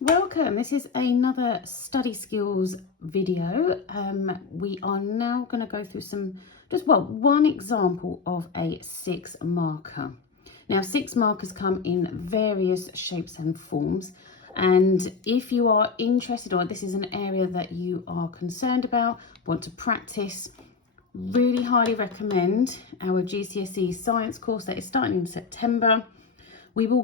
Welcome. This is another study skills video. We are now going to go through one example of a 6 marker. Now 6 markers come in various shapes and forms, and if you are interested or this is an area that you are concerned about, want to practice, really highly recommend our GCSE Science course that is starting in September. We will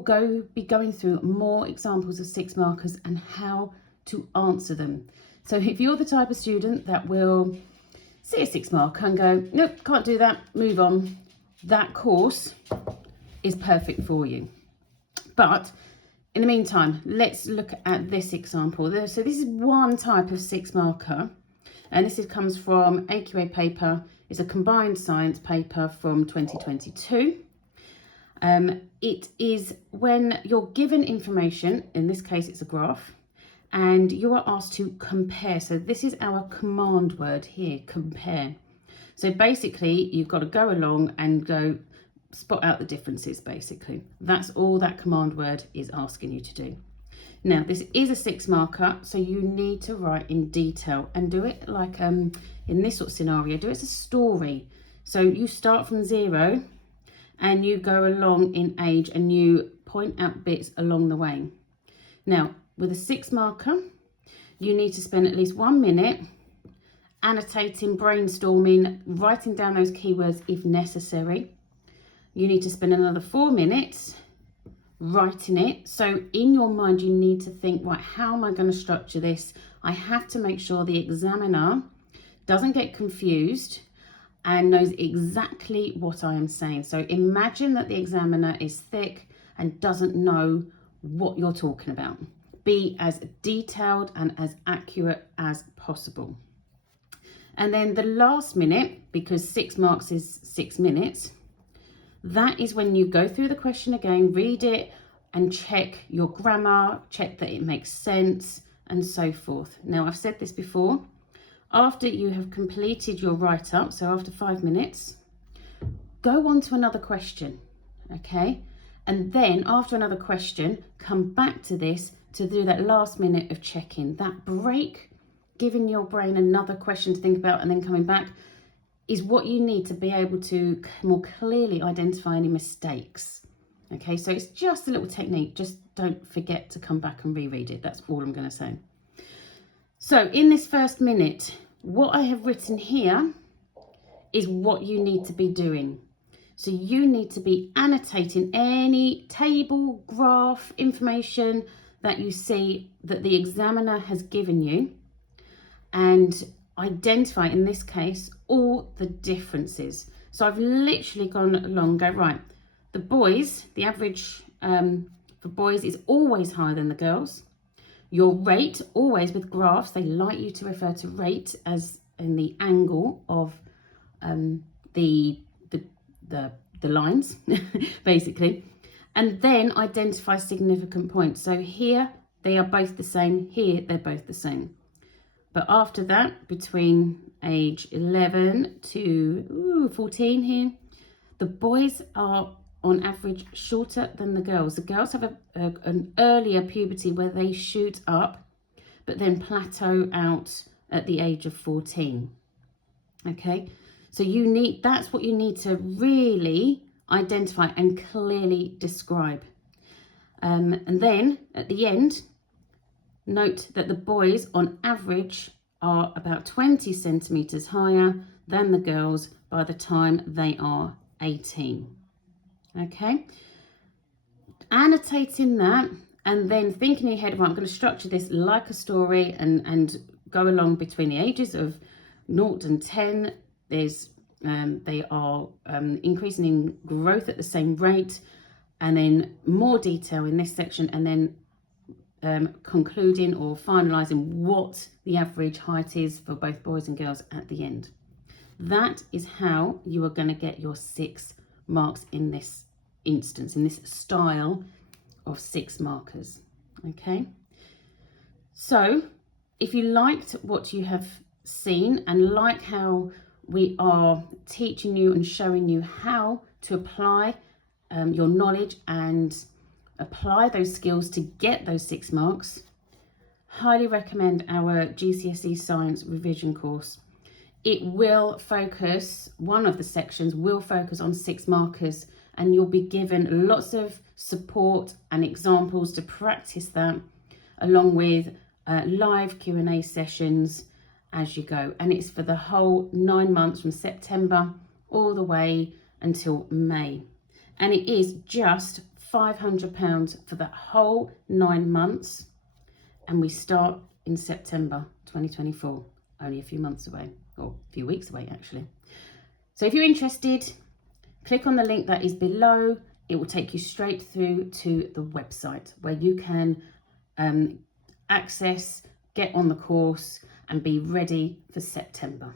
be going through more examples of 6 markers and how to answer them. So if you're the type of student that will see a 6 marker and go, nope, can't do that, move on, that course is perfect for you. But in the meantime, let's look at this example. So this is one type of 6 marker, and this comes from AQA paper. It's a combined science paper from 2022. It is when you're given information, in this case it's a graph, and you are asked to compare. So this is our command word here, compare. So basically you've got to go along and go spot out the differences, basically. That's all that command word is asking you to do. Now this is a 6 marker, so you need to write in detail and do it like in this sort of scenario, do it as a story. So you start from 0 and you go along in age and you point out bits along the way. Now, with a 6 marker, you need to spend at least 1 minute annotating, brainstorming, writing down those keywords if necessary. You need to spend another 4 minutes writing it. So in your mind, you need to think, right, how am I going to structure this? I have to make sure the examiner doesn't get confused and knows exactly what I am saying. So imagine that the examiner is thick and doesn't know what you're talking about. Be as detailed and as accurate as possible. And then the last minute, because 6 marks is 6 minutes, that is when you go through the question again, read it and check your grammar, check that it makes sense and so forth. Now I've said this before, after you have completed your write-up, so after 5 minutes, go on to another question, okay? And then after another question, come back to this to do that last minute of checking. That break, giving your brain another question to think about and then coming back, is what you need to be able to more clearly identify any mistakes. Okay, so it's just a little technique. Just don't forget to come back and reread it. That's all I'm going to say. So in this first minute, what I have written here is what you need to be doing. So you need to be annotating any table, graph, information that you see that the examiner has given you, and identify, in this case, all the differences. So I've literally gone along, go, right, the boys, the average for boys is always higher than the girls. Your rate, always with graphs, they like you to refer to rate as in the angle of the lines, basically. And then identify significant points. So here, they are both the same. Here, they're both the same. But after that, between age 11 to 14 here, the boys are on average shorter than the girls. The girls have an earlier puberty where they shoot up, but then plateau out at the age of 14. Okay, so that's what you need to really identify and clearly describe. And then at the end, note that the boys on average are about 20 centimetres higher than the girls by the time they are 18. Okay, annotating that and then thinking in your head, well, I'm going to structure this like a story and go along between the ages of 0 and 10. They are increasing in growth at the same rate, and then more detail in this section, and then concluding or finalising what the average height is for both boys and girls at the end. That is how you are going to get your 6 marks in this instance, in this style of 6 markers. Okay, so if you liked what you have seen and like how we are teaching you and showing you how to apply your knowledge and apply those skills to get those 6 marks, highly recommend our GCSE Science revision course. It will focus, one of the sections will focus on 6 markers, and you'll be given lots of support and examples to practice that, along with live Q&A sessions as you go. And it's for the whole 9 months from September all the way until May. And it is just £500 for the whole 9 months. And we start in September 2024, only a few months away, or a few weeks away actually. So if you're interested, click on the link that is below. It will take you straight through to the website where you can access, get on the course and be ready for September.